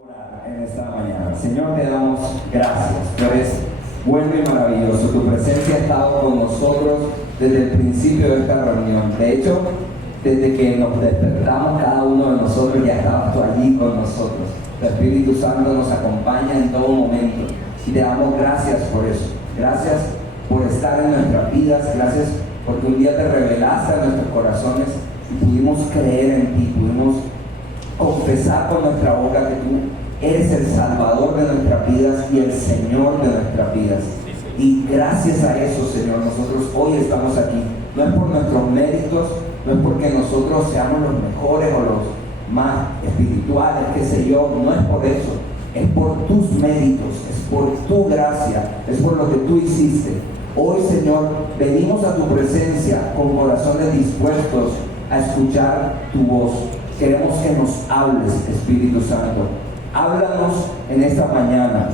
En esta mañana, Señor, te damos gracias. Tú eres bueno y maravilloso. Tu presencia ha estado con nosotros desde el principio de esta reunión. De hecho, desde que nos despertamos, cada uno de nosotros ya estabas tú allí con nosotros. Tu Espíritu Santo nos acompaña en todo momento y te damos gracias por eso. Gracias por estar en nuestras vidas. Gracias porque un día te revelaste a nuestros corazones y pudimos creer en ti, pudimos confesar con nuestra boca que tú eres el Salvador de nuestras vidas y el Señor de nuestras vidas. Y gracias a eso, Señor, nosotros hoy estamos aquí. No es por nuestros méritos, no es porque nosotros seamos los mejores o los más espirituales, qué sé yo, no es por eso. Es por tus méritos, es por tu gracia, es por lo que tú hiciste. Hoy, Señor, venimos a tu presencia con corazones dispuestos a escuchar tu voz. Queremos que nos hables, Espíritu Santo. Háblanos en esta mañana.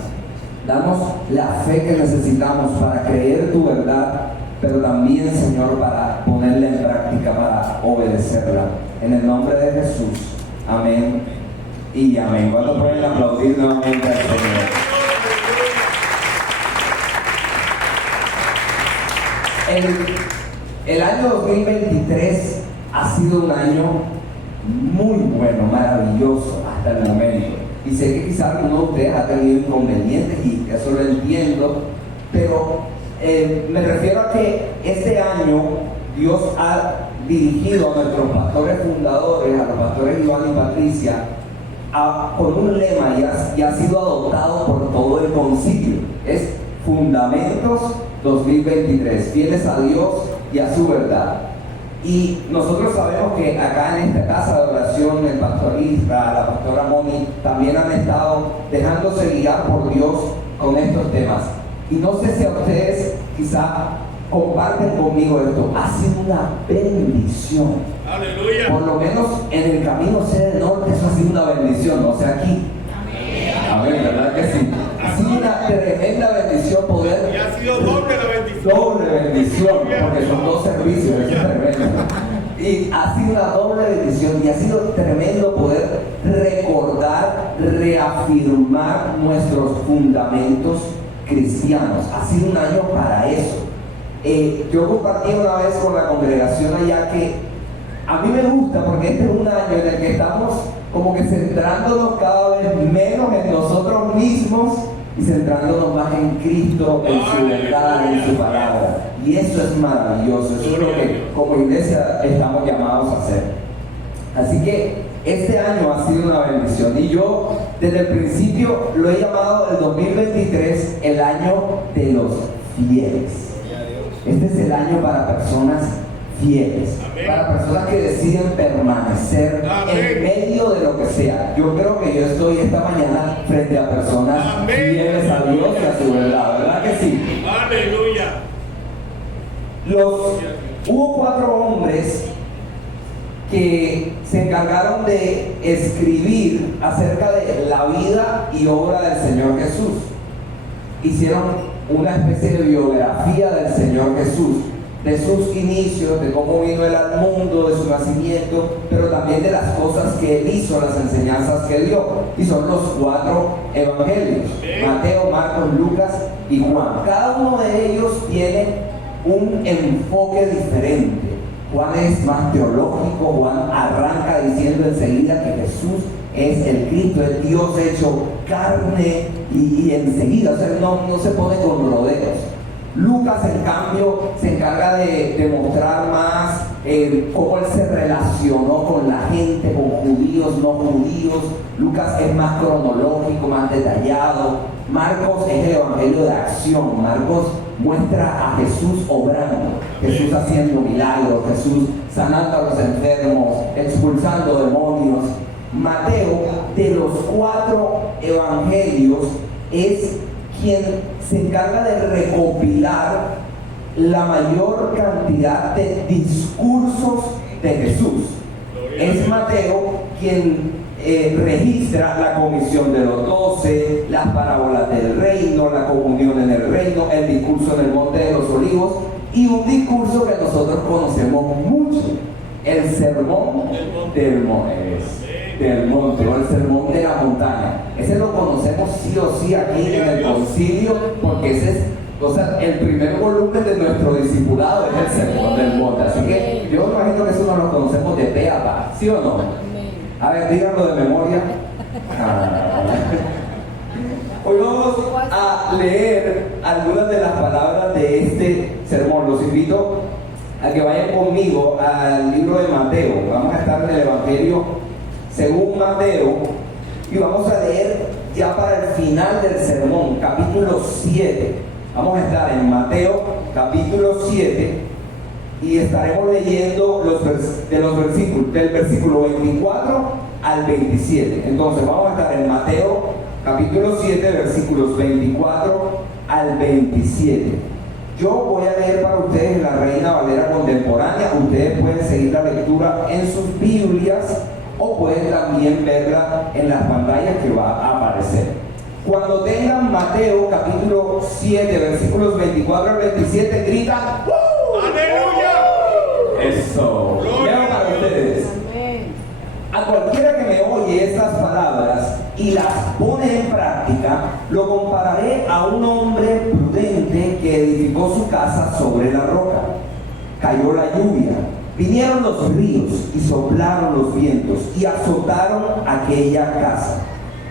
Danos la fe que necesitamos para creer tu verdad, pero también, Señor, para ponerla en práctica, para obedecerla. En el nombre de Jesús. Amén y amén. ¿Cuántos pueden aplaudir nuevamente al Señor? El año 2023 ha sido un año muy bueno, maravilloso hasta el momento. Y sé que quizás alguno de ustedes ha tenido inconvenientes y eso lo entiendo, pero me refiero a que este año Dios ha dirigido a nuestros pastores fundadores, a los pastores Iván y Patricia, con un lema y ha sido adoptado por todo el concilio. Es Fundamentos 2023, fieles a Dios y a su verdad. Y nosotros sabemos que acá en esta casa de oración, el pastor Isra, la pastora Moni, también han estado dejándose guiar por Dios con estos temas. Y no sé si a ustedes quizá comparten conmigo esto. Ha sido una bendición. Aleluya. Por lo menos en el camino C Norte eso ha sido una bendición. O sea, aquí. Amén, ¿verdad que sí? Ha sido una tremenda bendición poder. Y ha sido doble la bendición. Doble bendición, porque son dos servicios, eso es tremendo. Y ha sido una doble bendición y ha sido tremendo poder recordar, reafirmar nuestros fundamentos cristianos. Ha sido un año para eso. Yo compartí una vez con la congregación allá que a mí me gusta porque este es un año en el que estamos como que centrándonos cada vez menos en nosotros mismos y centrándonos más en Cristo, en su verdad, en su palabra. Y eso es maravilloso, eso es lo que como iglesia estamos llamados a hacer. Así que este año ha sido una bendición y yo desde el principio lo he llamado el 2023 el año de los fieles. Este es el año para personas fieles, para personas que deciden permanecer en medio de lo que sea. Yo creo que yo estoy esta mañana frente a personas fieles a Dios y a su verdad, ¿verdad que sí? Aleluya. Hubo 4 hombres que se encargaron de escribir acerca de la vida y obra del Señor Jesús. Hicieron una especie de biografía del Señor Jesús, de sus inicios, de cómo vino él al mundo, de su nacimiento, pero también de las cosas que él hizo, las enseñanzas que dio. Y son los 4 evangelios: Mateo, Marcos, Lucas y Juan. Cada uno de ellos tiene un enfoque diferente. Juan es más teológico. Juan arranca diciendo enseguida que Jesús es el Cristo, el Dios hecho carne, y enseguida, o sea, no se pone con rodeos. Lucas, en cambio, se encarga de mostrar más cómo él se relacionó con la gente, con judíos, no judíos. Lucas es más cronológico, más detallado. Marcos es el evangelio de acción. Marcos muestra a Jesús obrando, Jesús haciendo milagros, Jesús sanando a los enfermos, expulsando demonios. Mateo, de los 4 evangelios, es quien se encarga de recopilar la mayor cantidad de discursos de Jesús. Es Mateo quien registra la comisión de los 12, las parábolas del reino, la comunión en el reino, el discurso en el monte de los olivos y un discurso que nosotros conocemos mucho, el sermón del monte. del monte o el sermón de la montaña. Ese lo conocemos sí o sí aquí en el concilio, porque ese es, o sea, el primer volumen de nuestro discipulado es el sermón del monte. Así que yo me imagino que eso no lo conocemos de pe a pa, ¿sí o no? A ver, díganlo de memoria. Hoy vamos a leer algunas de las palabras de este sermón. Los invito a que vayan conmigo al libro de Mateo. Vamos a estar en el Evangelio según Mateo y vamos a leer ya para el final del sermón, capítulo 7. Vamos a estar en Mateo, capítulo 7, y estaremos leyendo del versículo 24 al 27. Entonces vamos a estar en Mateo, capítulo 7, versículos 24 al 27. Yo voy a leer para ustedes en la Reina Valera Contemporánea. Ustedes pueden seguir la lectura en sus Biblias o pueden también verla en las pantallas que va a aparecer. Cuando tengan Mateo capítulo 7, versículos 24 al 27, gritan ¡Uh! ¡Aleluya! Eso. Leo para ustedes. A cualquiera que me oye estas palabras y las pone en práctica, lo compararé a un hombre prudente que edificó su casa sobre la roca. Cayó la lluvia, vinieron los ríos y soplaron los vientos y azotaron aquella casa.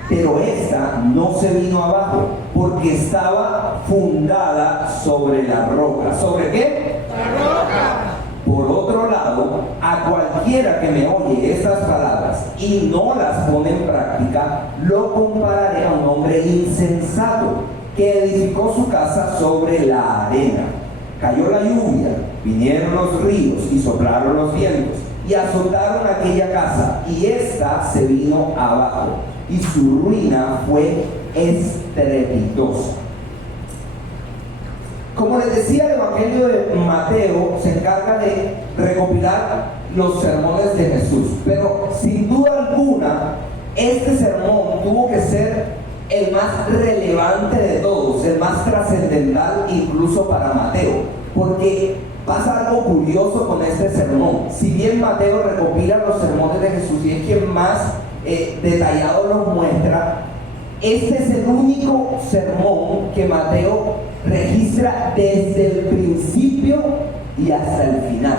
Pero esta no se vino abajo porque estaba fundada sobre la roca. ¿Sobre qué? La roca. Por otro lado, a cualquiera que me oye estas palabras y no las pone en práctica, lo compararé a un hombre insensato que edificó su casa sobre la arena. Cayó la lluvia, vinieron los ríos y soplaron los vientos y azotaron aquella casa, y ésta se vino abajo, y su ruina fue estrepitosa. Como les decía, el Evangelio de Mateo se encarga de recopilar los sermones de Jesús, pero sin duda alguna, este sermón tuvo que ser el más relevante de todos, el más trascendental incluso para Mateo, porque pasa algo curioso con este sermón. Si bien Mateo recopila los sermones de Jesús y es quien más detallado los muestra, este es el único sermón que Mateo registra desde el principio y hasta el final.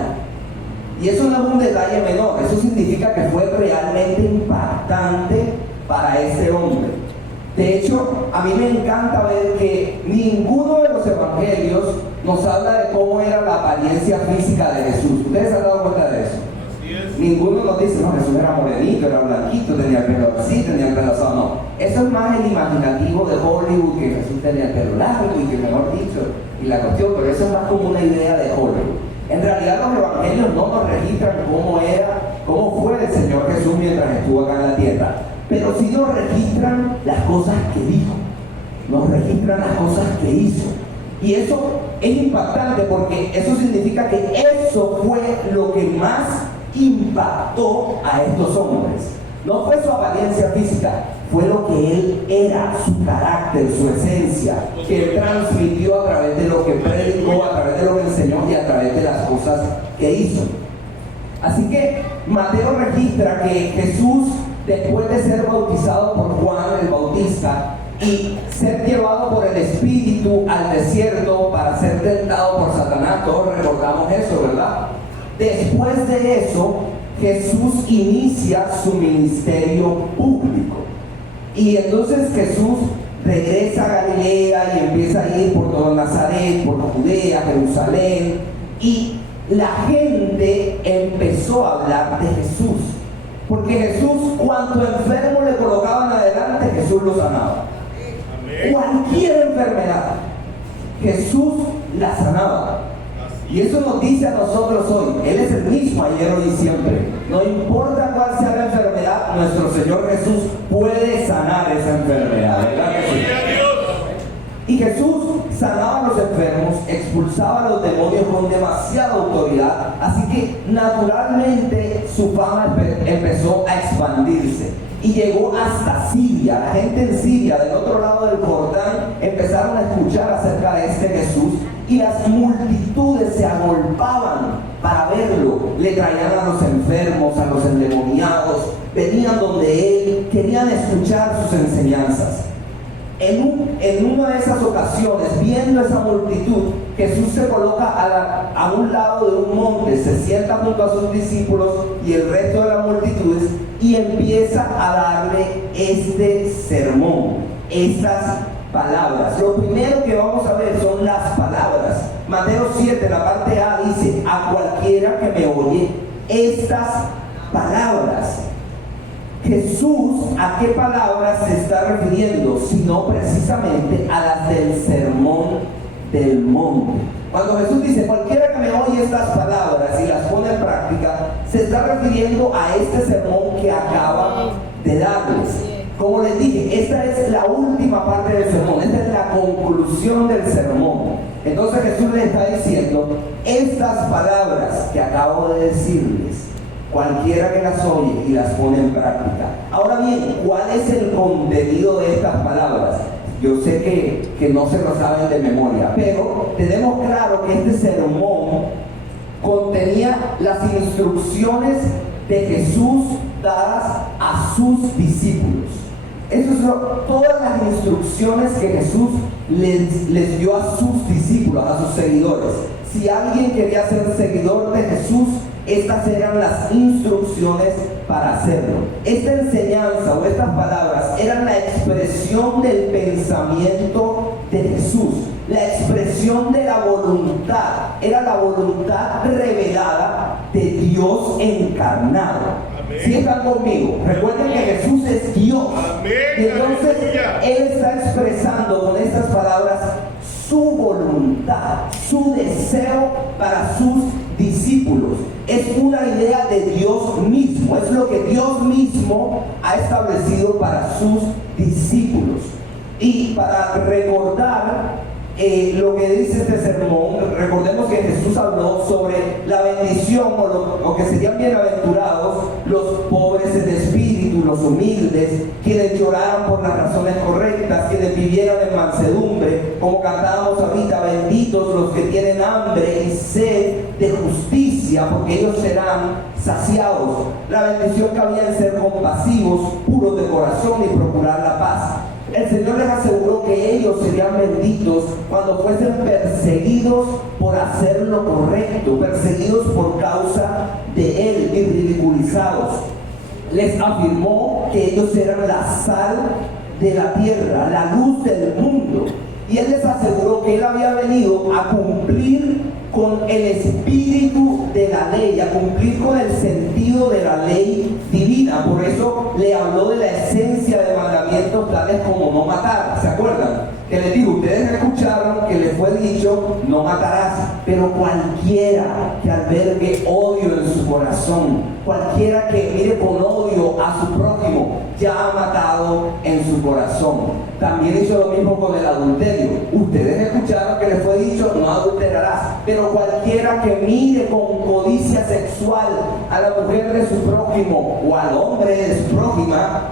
Y eso no es un detalle menor, eso significa que fue realmente impactante para ese hombre. De hecho, a mí me encanta ver que ninguno de los evangelios nos habla de cómo era la apariencia física de Jesús. ¿Ustedes se han dado cuenta de eso? Ninguno nos dice, no, Jesús era morenito, era blanquito, tenía el pelo así, tenía el pelo así. No, eso es más el imaginativo de Hollywood, que Jesús tenía el pelo largo y que, mejor dicho, y la cuestión, pero eso es más como una idea de Hollywood. En realidad los evangelios no nos registran cómo fue el Señor Jesús mientras estuvo acá en la tierra, pero sí nos registran las cosas que dijo, nos registran las cosas que hizo. Y eso es impactante porque eso significa que eso fue lo que más impactó a estos hombres. No fue su apariencia física, fue lo que él era, su carácter, su esencia, que él transmitió a través de lo que predicó, a través de lo que enseñó y a través de las cosas que hizo. Así que Mateo registra que Jesús, después de ser bautizado por Juan el Bautista y ser llevado por el Espíritu al desierto para ser tentado por Satanás, todos recordamos eso, ¿verdad? Después de eso, Jesús inicia su ministerio público. Y entonces Jesús regresa a Galilea y empieza a ir por todo Nazaret, por Judea, Jerusalén. Y la gente empezó a hablar de Jesús. Porque Jesús, cuanto enfermo le colocaban adelante, Jesús lo sanaba. Cualquier enfermedad, Jesús la sanaba. Y eso nos dice a nosotros hoy, Él es el mismo ayer, hoy y siempre. No importa cuál sea la enfermedad, nuestro Señor Jesús puede sanar esa enfermedad, ¿verdad que sí? Y Jesús sanaba a los enfermos, expulsaba a los demonios con demasiada autoridad, así que naturalmente su fama empezó a expandirse y llegó hasta Siria. La gente en Siria, del otro lado del Jordán, empezaron a escuchar acerca de este Jesús y las multitudes se agolpaban para verlo. le traían a los enfermos, a los endemoniados, venían donde él, querían escuchar sus enseñanzas. En una de esas ocasiones, viendo esa multitud, Jesús se coloca a un lado de un monte, se sienta junto a sus discípulos y el resto de las multitudes y empieza a darle este sermón, estas palabras. Lo primero que vamos a ver son las palabras. Mateo 7, la parte A dice: a cualquiera que me oye estas palabras. Jesús, ¿a qué palabras se está refiriendo? Sino precisamente a las del sermón del monte. Cuando Jesús dice cualquiera que me oye estas palabras y las pone en práctica, se está refiriendo a este sermón que acaba de darles. Como les dije, esta es la última parte del sermón, esta es la conclusión del sermón. Entonces Jesús les está diciendo: estas palabras que acabo de decirles, cualquiera que las oye y las pone en práctica. Ahora bien, ¿cuál es el contenido de estas palabras? Yo sé que no se lo saben de memoria, pero tenemos claro que este sermón contenía las instrucciones de Jesús dadas a sus discípulos. Eso es todas las instrucciones que Jesús les dio a sus discípulos, a sus seguidores. Si alguien quería ser seguidor de Jesús, estas eran las instrucciones para hacerlo. Esta enseñanza o estas palabras eran la expresión del pensamiento de Jesús, la expresión de la voluntad, era la voluntad revelada de Dios encarnado. Si están conmigo, recuerden que Jesús es Dios. Y entonces Él está expresando con estas palabras su voluntad, su deseo para sus discípulos. Es una idea de Dios mismo, es lo que Dios mismo ha establecido para sus discípulos. Y para recordar lo que dice este sermón, recordemos que Jesús habló sobre la bendición o lo que serían bienaventurados los pobres en espíritu, los humildes, quienes lloraran por las razones correctas, quienes vivieran en mansedumbre, como cantábamos ahorita: benditos los que tienen hambre y sed de justicia, porque ellos serán saciados. La bendición que había en ser compasivos, puros de corazón y procurar la paz. El Señor les aseguró que ellos serían benditos cuando fuesen perseguidos por hacer lo correcto, perseguidos por causa de Él y ridiculizados. Les afirmó que ellos eran la sal de la tierra, la luz del mundo. Y Él les aseguró que Él había venido a cumplir con el espíritu de la ley, a cumplir con el sentido de la ley divina. Por eso le habló de la esencia de mandamientos tales como no matar. ¿Se acuerdan? Que les digo, ustedes escucharon que les fue dicho: no matarás. Pero cualquiera que albergue odio en su corazón, cualquiera que mire con odio a su prójimo, ya ha matado en su corazón. También hizo lo mismo con el adulterio. Ustedes escucharon que les fue dicho: no adulterarás. Pero cualquiera que mire con codicia sexual a la mujer de su prójimo o al hombre de su prójima,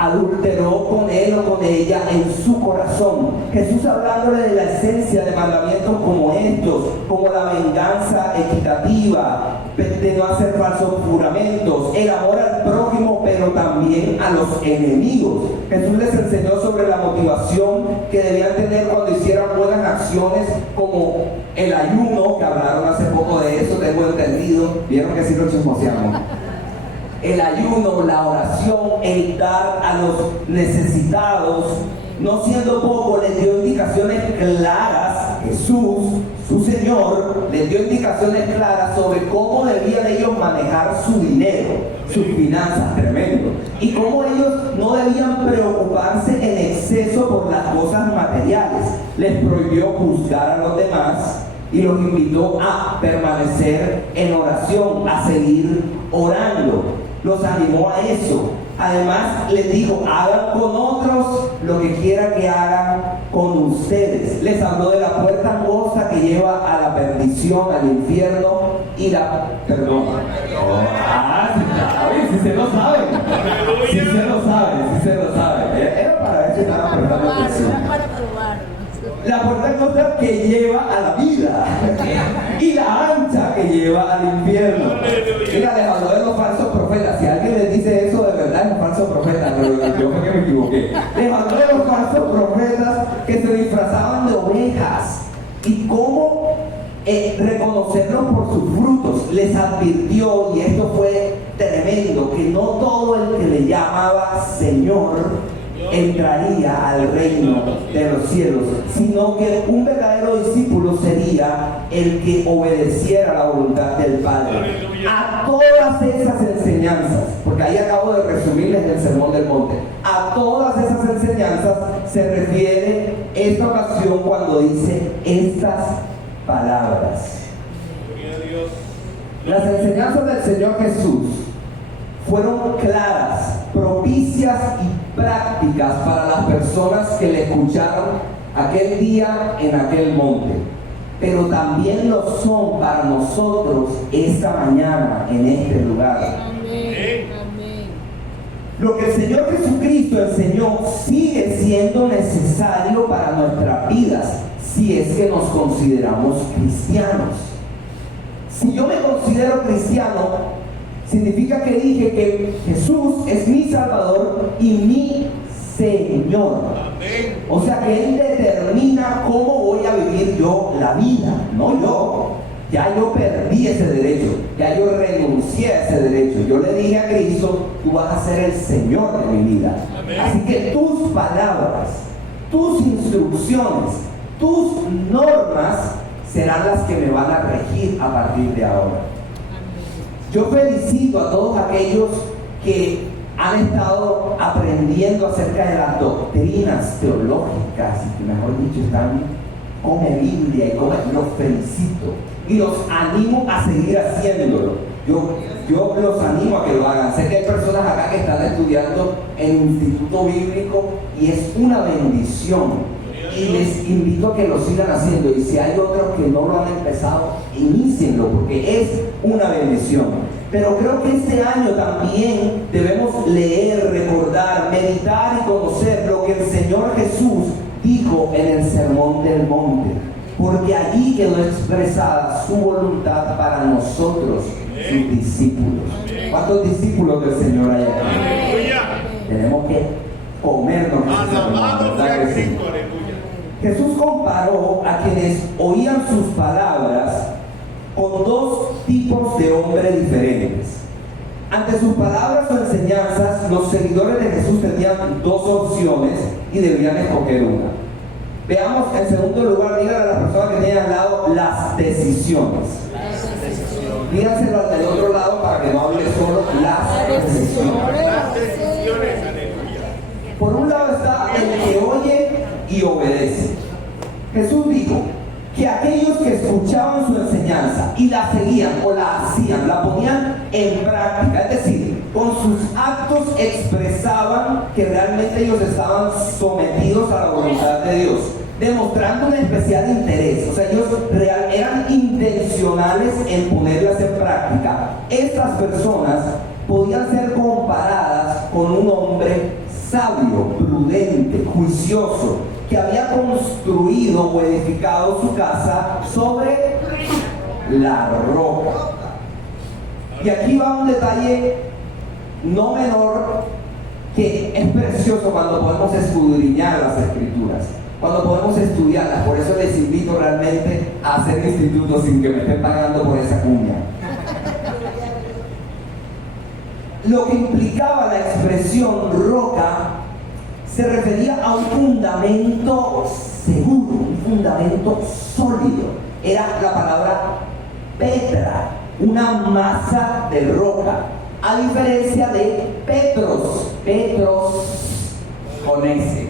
adulteró con él o con ella en su corazón. Jesús hablándole de la esencia de mandamientos como estos, como la venganza equitativa, de no hacer falsos juramentos, el amor al prójimo, pero también a los enemigos. Jesús les enseñó sobre la motivación que debían tener cuando hicieran buenas acciones, como el ayuno, que hablaron hace poco de eso, tengo entendido. Vieron que sí lo chismoseamos. El ayuno, la oración, el dar a los necesitados. No siendo poco, les dio indicaciones claras. Jesús, su Señor, les dio indicaciones claras sobre cómo debían ellos manejar su dinero, sus finanzas, tremendo. Y cómo ellos no debían preocuparse en exceso por las cosas materiales. Les prohibió juzgar a los demás y los invitó a permanecer en oración, a seguir orando. Los animó a eso. Además les dijo: hagan con otros lo que quiera que hagan con ustedes. Les habló de la puerta angosta que lleva a la perdición, al infierno y la... Perdón. Si se lo saben. Si se lo saben. Era para ver si estaban prestando atención. Para probarlo. La puerta angosta que lleva a la vida y la ancha que lleva al infierno. Mira, les habló de los falsos profetas. Si alguien les dice eso, de verdad es un falso profeta, pero yo fue que me equivoqué. Les habló de los falsos profetas que se disfrazaban de ovejas y cómo reconocerlos por sus frutos. Les advirtió, y esto fue tremendo, que no todo el que le llamaba Señor entraría al reino de los cielos, sino que un verdadero discípulo sería el que obedeciera la voluntad del Padre. A todas esas enseñanzas, porque ahí acabo de resumirles el Sermón del Monte, a todas esas enseñanzas se refiere esta ocasión cuando dice estas palabras. Las enseñanzas del Señor Jesús fueron claras, propicias y prácticas para las personas que le escucharon aquel día en aquel monte, pero también lo son para nosotros esta mañana en este lugar. Amén. Lo que el Señor Jesucristo enseñó sigue siendo necesario para nuestras vidas si es que nos consideramos cristianos. Si yo me considero cristiano, significa que dije que Jesús es mi Salvador y mi Señor. Amén. O sea que Él determina cómo voy a vivir yo la vida, no yo. Ya yo perdí ese derecho, ya yo renuncié a ese derecho. Yo le dije a Cristo, tú vas a ser el Señor de mi vida. Amén. Así que tus palabras, tus instrucciones, tus normas serán las que me van a regir a partir de ahora. Yo felicito a todos aquellos que han estado aprendiendo acerca de las doctrinas teológicas y que, mejor dicho, están con la Biblia y con los felicito y los animo a seguir haciéndolo. Yo los animo a que lo hagan. Sé que hay personas acá que están estudiando en un instituto bíblico y es una bendición. Y les invito a que lo sigan haciendo. Y si hay otros que no lo han empezado, inícienlo, porque es una bendición. Pero creo que este año también debemos leer, recordar, meditar y conocer lo que el Señor Jesús dijo en el Sermón del Monte, porque allí quedó expresada su voluntad para nosotros, sus discípulos. ¿Cuántos discípulos del Señor hay acá? Aleluya. Tenemos que comernos ese sermón, Alabado ¿verdad sea que sí? Cristo, aleluya. Jesús comparó a quienes oían sus palabras con dos tipos de hombres diferentes. Ante sus palabras o enseñanzas, los seguidores de Jesús tenían dos opciones y debían escoger una. Veamos en segundo lugar, díganle a la persona que tiene al lado las decisiones. Díganselo al del otro lado para que no hable solo las decisiones. Las decisiones, aleluya. Por un lado está el que oye y obedece. Jesús dijo que aquellos que escuchaban su enseñanza y la seguían o la hacían, la ponían en práctica, es decir, con sus actos expresaban que realmente ellos estaban sometidos a la voluntad de Dios, demostrando un especial interés. O sea, ellos eran intencionales en ponerlas en práctica. Estas personas podían ser comparadas con un hombre sabio, prudente, juicioso, que había construido o edificado su casa sobre la roca. Y aquí va un detalle no menor que es precioso cuando podemos escudriñar las escrituras, cuando podemos estudiarlas. Por eso les invito realmente a hacer institutos sin que me estén pagando por esa cuña. Lo que implicaba la expresión roca se refería a un fundamento seguro, un fundamento sólido. Era la palabra petra, una masa de roca, a diferencia de Petros con S.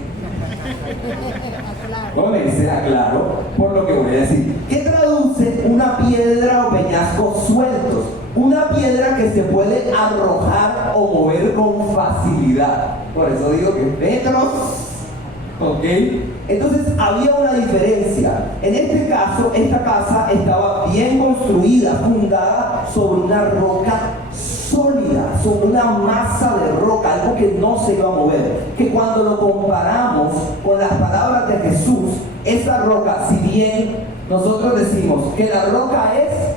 Con S, aclaro, por lo que voy a decir, que traduce una piedra o peñascos sueltos, una piedra que se puede arrojar o mover con facilidad. Por eso digo que Petros, ¿ok? Entonces había una diferencia. En este caso, esta casa estaba bien construida, fundada sobre una roca sólida, sobre una masa de roca, algo que no se iba a mover. Que cuando lo comparamos con las palabras de Jesús, esta roca, si bien nosotros decimos que la roca es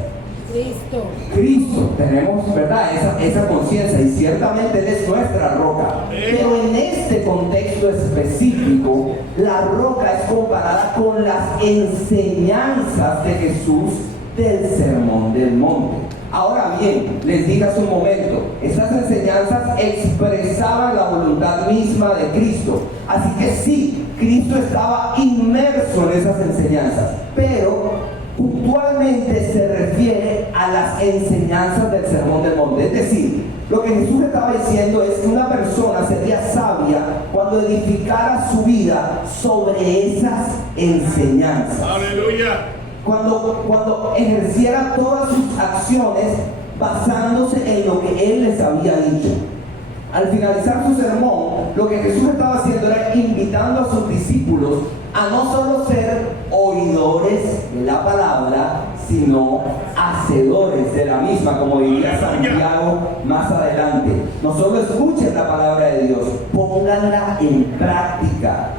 Cristo, tenemos, ¿verdad?, esa conciencia, y ciertamente Él es nuestra roca. Pero en este contexto específico, la roca es comparada con las enseñanzas de Jesús del Sermón del Monte. Ahora bien, les dije hace un momento, estas enseñanzas expresaban la voluntad misma de Cristo. Así que sí, Cristo estaba inmerso en esas enseñanzas, pero puntualmente se refiere a las enseñanzas del Sermón del Monte. Es decir, lo que Jesús estaba diciendo es que una persona sería sabia cuando edificara su vida sobre esas enseñanzas. Aleluya. Cuando ejerciera todas sus acciones basándose en lo que Él les había dicho. Al finalizar su sermón, lo que Jesús estaba haciendo era invitando a sus discípulos a no solo ser oidores de la palabra, sino hacedores de la misma, como diría Santiago más adelante. No solo escuchen la palabra de Dios, pónganla en práctica.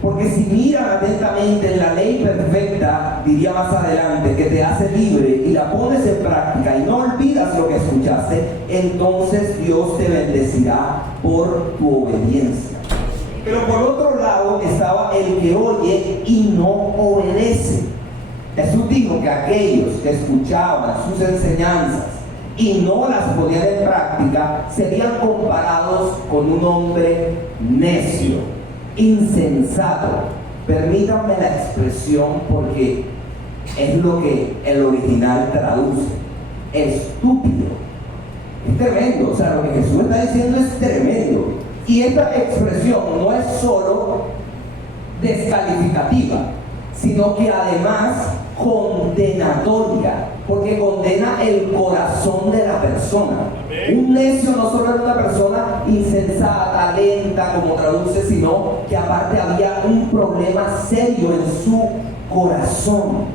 Porque si miran atentamente la ley perfecta, diría más adelante, que te hace libre y la pones en práctica y no olvidas lo que escuchaste, entonces Dios te bendecirá por tu obediencia. Pero por otro lado estaba el que oye y no obedece. Jesús dijo que aquellos que escuchaban sus enseñanzas y no las ponían en práctica serían comparados con un hombre necio, insensato. Permítanme la expresión porque es lo que el original traduce: estúpido. Es tremendo, o sea, lo que Jesús está diciendo es tremendo. Y esta expresión no es solo descalificativa, sino que además condenatoria, porque condena el corazón de la persona. Un necio no solo era una persona insensata, lenta, como traduce, sino que aparte había un problema serio en su corazón.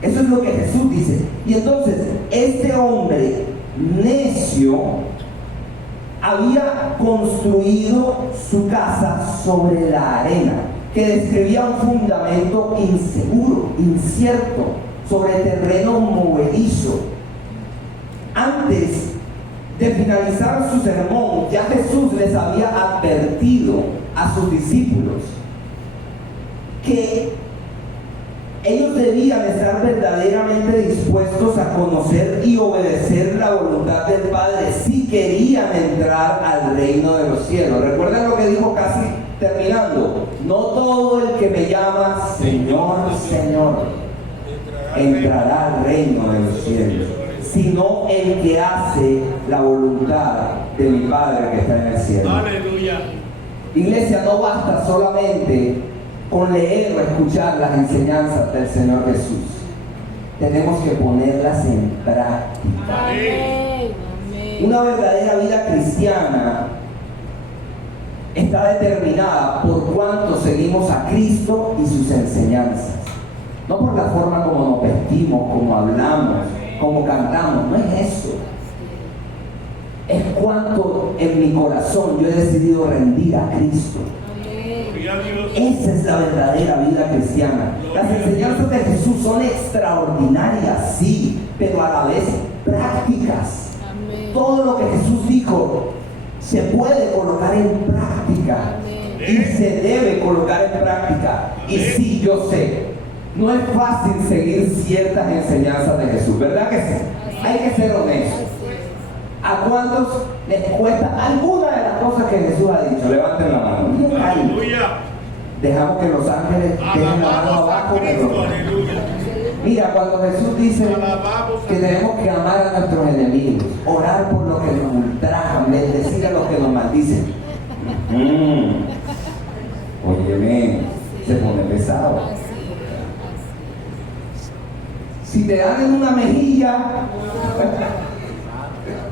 Eso es lo que Jesús dice. Y entonces, este hombre necio había construido su casa sobre la arena, que describía un fundamento inseguro, incierto, sobre terreno movedizo. Antes de finalizar su sermón, ya Jesús les había advertido a sus discípulos que ellos debían estar verdaderamente dispuestos a conocer y obedecer la voluntad del Padre si querían entrar al reino de los cielos. ¿Recuerdan lo que dijo casi terminando? No todo el que me llama Señor, Señor, entrará al reino de los cielos, sino el que hace la voluntad de mi Padre que está en el cielo. Aleluya. Iglesia, no basta solamente con leer o escuchar las enseñanzas del Señor Jesús. Tenemos que ponerlas en práctica. Amén. Una verdadera vida cristiana está determinada por cuánto seguimos a Cristo y sus enseñanzas. No por la forma como nos vestimos, como hablamos, como cantamos. No es eso. Es cuánto en mi corazón yo he decidido rendir a Cristo. Esa es la verdadera vida cristiana. Las enseñanzas de Jesús son extraordinarias, sí, pero a la vez prácticas. Todo lo que Jesús dijo se puede colocar en práctica y se debe colocar en práctica. Y sí, yo sé, no es fácil seguir ciertas enseñanzas de Jesús, ¿verdad que sí? Hay que ser honestos. ¿A cuántos les cuesta alguna de las cosas que Jesús ha dicho? Levanten la mano. Dejamos que los ángeles dejen la mano abajo. Mira, cuando Jesús dice que tenemos que amar a nuestros enemigos, orar por los que nos ultrajan, bendecir a los que nos maldicen. Óyeme, se pone pesado. Si te dan en una mejilla,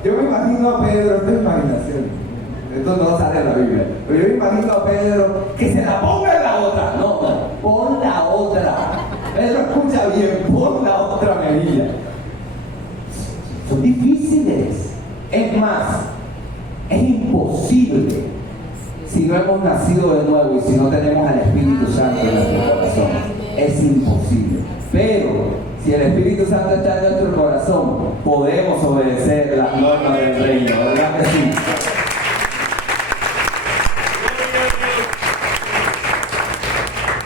yo me imagino a Pedro, esto es imaginación. Esto no sale en la Biblia. Pero yo me imagino a Pedro que se la ponga en la otra. No, pon la otra. Pedro, escucha bien, pon la otra mejilla. Son difíciles. Es más, es imposible si no hemos nacido de nuevo y si no tenemos al Espíritu Santo en nuestro corazón. Es imposible. Pero si el Espíritu Santo está en nuestro corazón, podemos obedecer las normas del reino, ¿verdad que sí?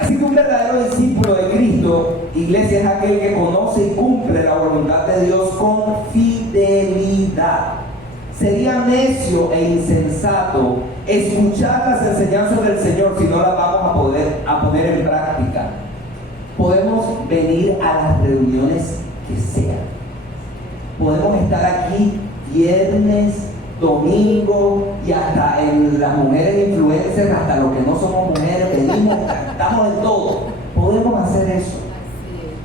Así que un verdadero discípulo de Cristo, iglesia, es aquel que conoce y cumple la voluntad de Dios con fidelidad. Sería necio e insensato escuchar las enseñanzas del Señor si no las vamos a poner en práctica. Podemos venir a las reuniones que sean. Podemos estar aquí viernes, domingo y hasta en las mujeres influencers, hasta los que no somos mujeres, venimos, estamos en todo. Podemos hacer eso.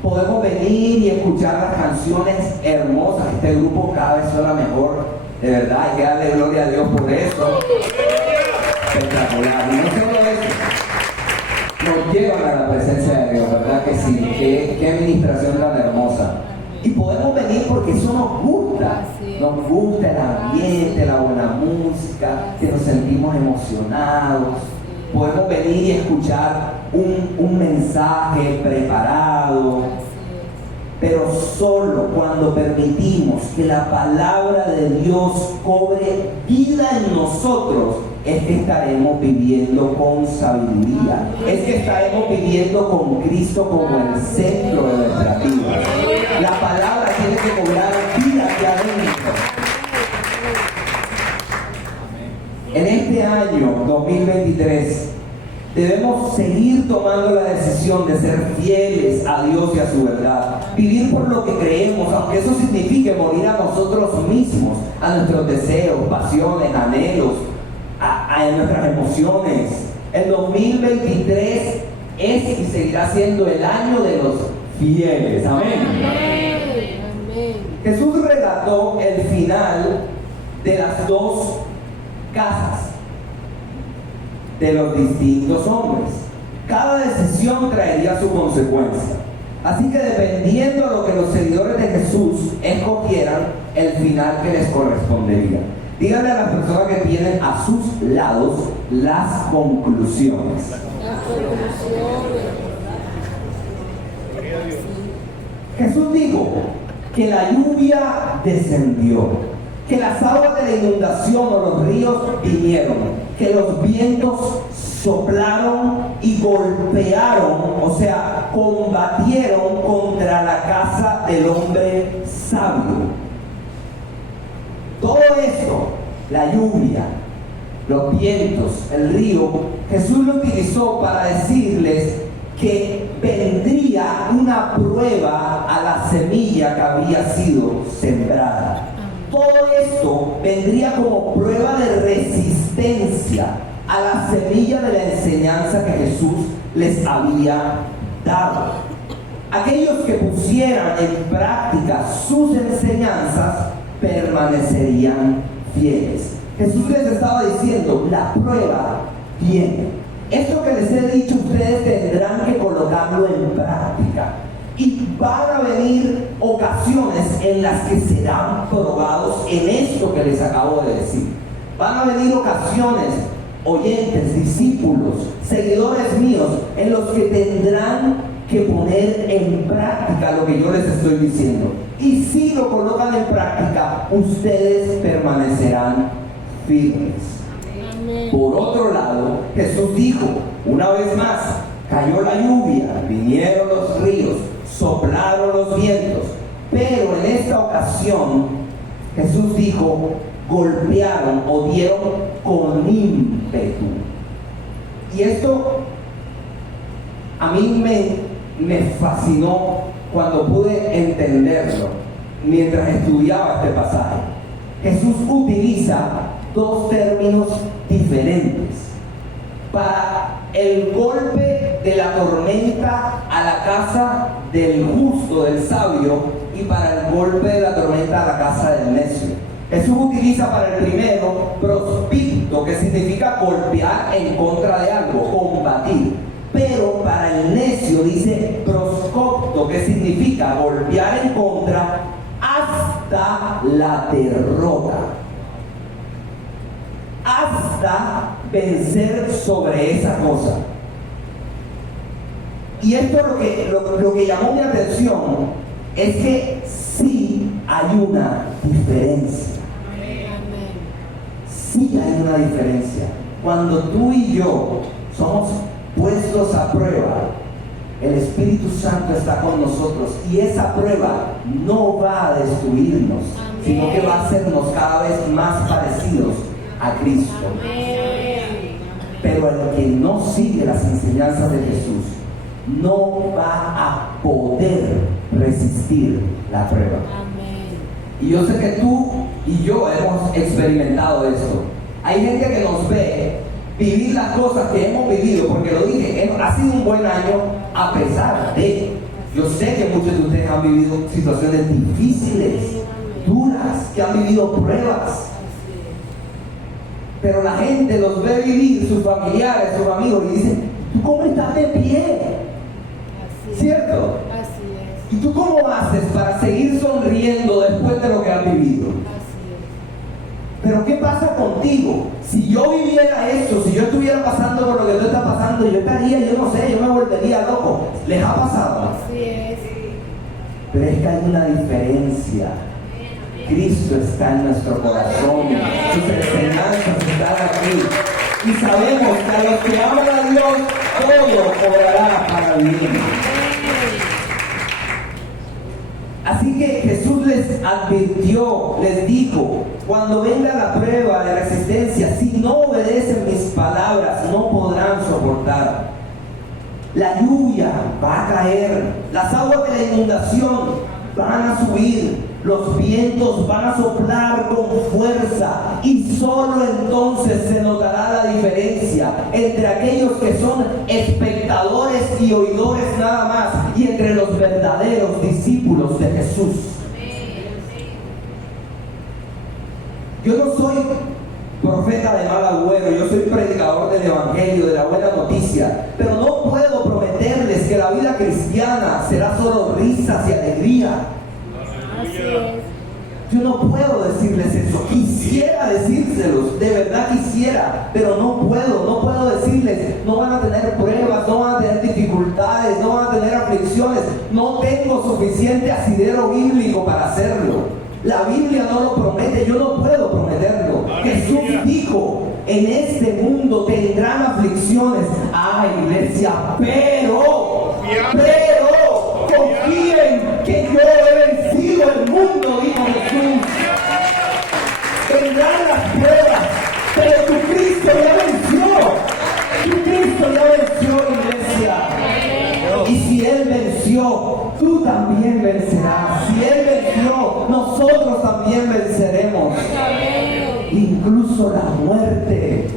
Podemos venir y escuchar las canciones hermosas. Este grupo cada vez suena mejor. De verdad, hay que darle gloria a Dios por eso. Espectacular. Y no solo eso, nos llevan a la presencia de Dios, ¿verdad que sí? Qué administración tan hermosa. Y podemos venir porque eso nos gusta. Nos gusta el ambiente, la buena música, que nos sentimos emocionados. Podemos venir y escuchar un mensaje preparado. Pero solo cuando permitimos que la palabra de Dios cobre vida en nosotros, es que estaremos viviendo con sabiduría. Es que estaremos viviendo con Cristo como el centro de nuestra vida. La palabra tiene que cobrar vida aquí adentro. En este año 2023 debemos seguir tomando la decisión de ser fieles a Dios y a su verdad. Vivir por lo que creemos, aunque eso signifique morir a nosotros mismos, a nuestros deseos, pasiones, anhelos, a nuestras emociones. El 2023 es y seguirá siendo el año de los fieles. Amén. Amén. Jesús relató el final de las dos casas de los distintos hombres. Cada decisión traería su consecuencia. Así que dependiendo de lo que los seguidores de Jesús escogieran, el final que les correspondería. Díganle a las personas que tienen a sus lados las conclusiones. Jesús dijo que la lluvia descendió, que las aguas de la inundación o los ríos vinieron, que los vientos soplaron y golpearon, o sea, combatieron contra la casa del hombre sabio. Todo esto, la lluvia, los vientos, el río, Jesús lo utilizó para decirles que vendría una prueba a la semilla que había sido sembrada. Todo esto vendría como prueba de resistencia a la semilla de la enseñanza que Jesús les había dado. Aquellos que pusieran en práctica sus enseñanzas permanecerían fieles. Jesús les estaba diciendo, la prueba viene. Esto que les he dicho, ustedes tendrán que colocarlo en práctica. Y van a venir ocasiones en las que serán probados en esto que les acabo de decir. Van a venir ocasiones, oyentes, discípulos, seguidores míos, en los que tendrán que poner en práctica lo que yo les estoy diciendo. Y si lo colocan en práctica, ustedes permanecerán firmes. Amén. Por otro lado, Jesús dijo, una vez más, cayó la lluvia, vinieron los ríos, soplaron los vientos, pero en esta ocasión Jesús dijo, golpearon o dieron con ímpetu. Y esto a mí me fascinó cuando pude entenderlo mientras estudiaba este pasaje. Jesús utiliza dos términos diferentes para el golpe de la tormenta a la casa del justo, del sabio, y para el golpe de la tormenta a la casa del necio. Jesús utiliza para el primero prospicto, que significa golpear en contra de algo, combatir. Pero para el necio dice proscopto, que significa golpear en contra hasta la derrota. Hasta vencer sobre esa cosa. Y esto lo que llamó mi atención es que sí hay una diferencia. Sí hay una diferencia. Cuando tú y yo somos puestos a prueba, el Espíritu Santo está con nosotros y esa prueba no va a destruirnos, sino que va a hacernos cada vez más parecidos a Cristo. Pero el que no sigue las enseñanzas de Jesús no va a poder resistir la prueba. Y yo sé que tú y yo hemos experimentado esto. Hay gente que nos ve vivir las cosas que hemos vivido, porque lo dije, ha sido un buen año a pesar de. Yo sé que muchos de ustedes han vivido situaciones difíciles, duras, que han vivido pruebas. Pero la gente los ve vivir, sus familiares, sus amigos, y dicen, ¿tú cómo estás de pie? ¿Cierto? Así es. ¿Y tú cómo haces para seguir sonriendo después de lo que has vivido? Pero ¿qué pasa contigo? Si yo viviera eso, si yo estuviera pasando por lo que tú estás pasando, yo estaría, yo no sé, yo me volvería loco. ¿Les ha pasado? Así es. Pero es que hay una diferencia. Cristo está en nuestro corazón, sus enseñanzas están aquí. Y sabemos que a los que aman a Dios, todo obrará para bien. Así que Jesús les advirtió, les dijo, cuando venga la prueba de resistencia, si no obedecen mis palabras, no podrán soportar. La lluvia va a caer, las aguas de la inundación van a subir, los vientos van a soplar con fuerza y solo entonces se notará la diferencia entre aquellos que son espectadores y oidores nada más y entre los verdaderos discípulos de Jesús. Yo no soy profeta de mal agüero, yo soy predicador del evangelio, de la buena noticia, pero no puedo prometerles que la vida cristiana será solo risas y alegría. Así es. Yo no puedo decirles eso. Quisiera decírselos, de verdad quisiera, pero no puedo decirles, no van a tener pruebas, no van a tener dificultades, no van a tener aflicciones. No tengo suficiente asidero bíblico para hacerlo. La Biblia no lo promete, yo no puedo prometerlo. Jesús dijo, en este mundo tendrán aflicciones. Ah, iglesia, pero confíen que yo he vencido el mundo, dijo Jesús. Tendrán las pruebas, pero tu Cristo ya venció. Tu Cristo ya venció, iglesia. Y si Él venció, tú también vencerás. Si Él venció, nosotros también venceremos. Incluso la muerte.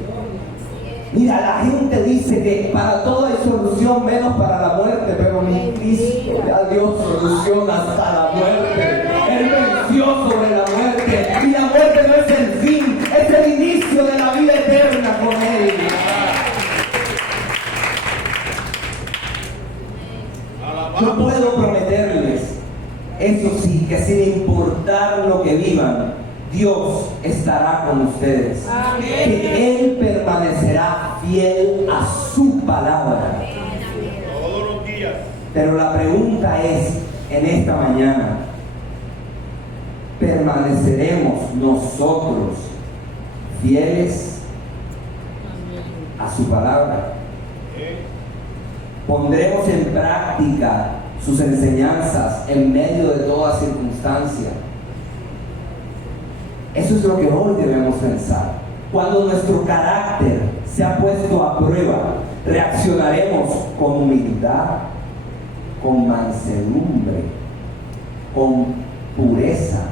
Mira, la gente dice que para todo hay solución menos para la muerte, pero mi Cristo ya dio solución hasta la muerte. Él venció sobre la muerte y la muerte no es el fin, es el inicio de la vida eterna con Él. Yo puedo prometerles, eso sí, que sin importar lo que vivan, Dios estará con ustedes. Que Él permanecerá fiel a su palabra. Todos los días. Pero la pregunta es, en esta mañana, ¿permaneceremos nosotros fieles a su palabra? ¿Pondremos en práctica sus enseñanzas en medio de toda circunstancia? Eso es lo que hoy debemos pensar. Cuando nuestro carácter se ha puesto a prueba, reaccionaremos con humildad, con mansedumbre, con pureza.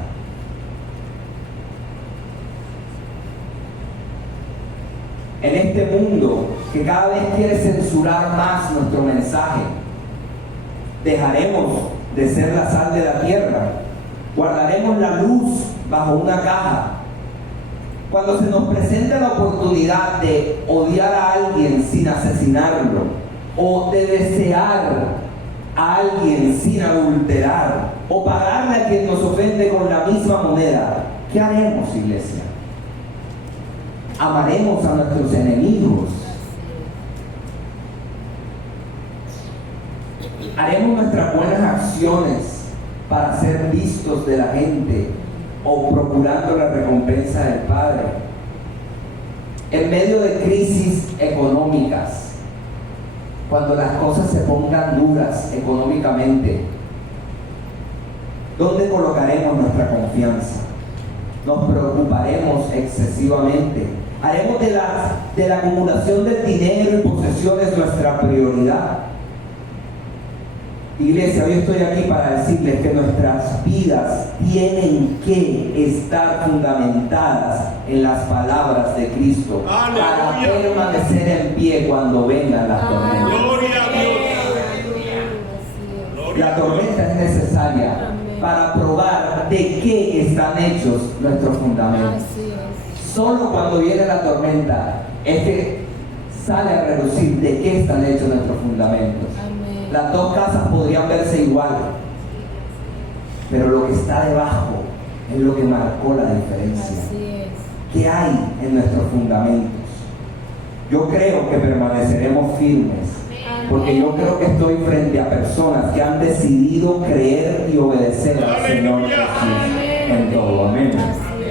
En este mundo que cada vez quiere censurar más nuestro mensaje, dejaremos de ser la sal de la tierra, guardaremos la luz bajo una caja. Cuando se nos presenta la oportunidad de odiar a alguien sin asesinarlo, o de desear a alguien sin adulterar, o pagarle a quien nos ofende con la misma moneda, ¿qué haremos, iglesia? Amaremos a nuestros enemigos. Haremos nuestras buenas acciones para ser vistos de la gente o procurando la recompensa del Padre. En medio de crisis económicas, cuando las cosas se pongan duras económicamente, ¿dónde colocaremos nuestra confianza? Nos preocuparemos excesivamente. Haremos de la acumulación del dinero y posesiones nuestra prioridad. Iglesia, hoy estoy aquí para decirles que nuestras vidas tienen que estar fundamentadas en las palabras de Cristo. ¡Aleluya! Para permanecer en pie cuando vengan las tormentas. Gloria a Dios. La tormenta es necesaria para probar de qué están hechos nuestros fundamentos. Así es. Solo cuando viene la tormenta es que sale a relucir de qué están hechos nuestros fundamentos. Amén. Las dos casas podrían verse igual, pero lo que está debajo es lo que marcó la diferencia. Así es. ¿Qué hay en nuestros fundamentos? Yo creo que permaneceremos firmes, porque yo creo que estoy frente a personas que han decidido creer y obedecer al Señor Jesús en todo. Amén. Así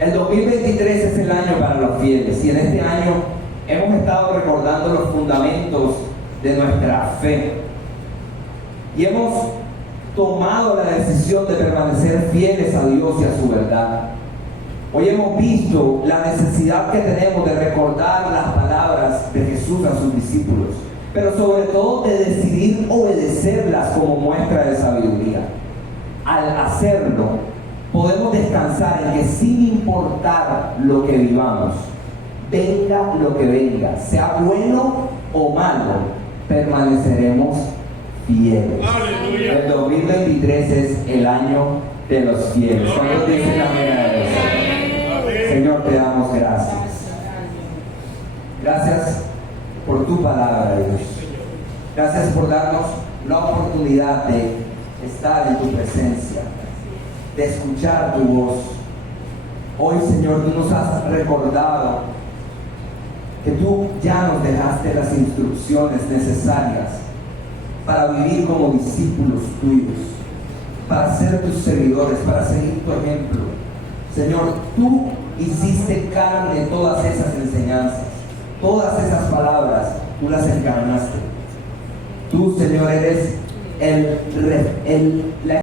es. El 2023 es el año para los fieles y en este año hemos estado recordando los fundamentos de nuestra fe y hemos tomado la decisión de permanecer fieles a Dios y a su verdad. Hoy hemos visto la necesidad que tenemos de recordar las palabras de Jesús a sus discípulos, pero sobre todo de decidir obedecerlas como muestra de sabiduría. Al hacerlo, podemos descansar en que sin importar lo que vivamos, venga lo que venga, sea bueno o malo, permaneceremos fieles. Aleluya. El 2023 es el año de los fieles. ¿Cuántos dicen amén a eso? Señor, te damos gracias. Gracias por tu palabra, Dios. Gracias por darnos la oportunidad de estar en tu presencia, de escuchar tu voz. Hoy, Señor, tú nos has recordado que tú ya nos dejaste las instrucciones necesarias para vivir como discípulos tuyos, para ser tus seguidores, para seguir tu ejemplo. Señor, tú hiciste carne todas esas enseñanzas, todas esas palabras, tú las encarnaste. Tú, Señor, eres la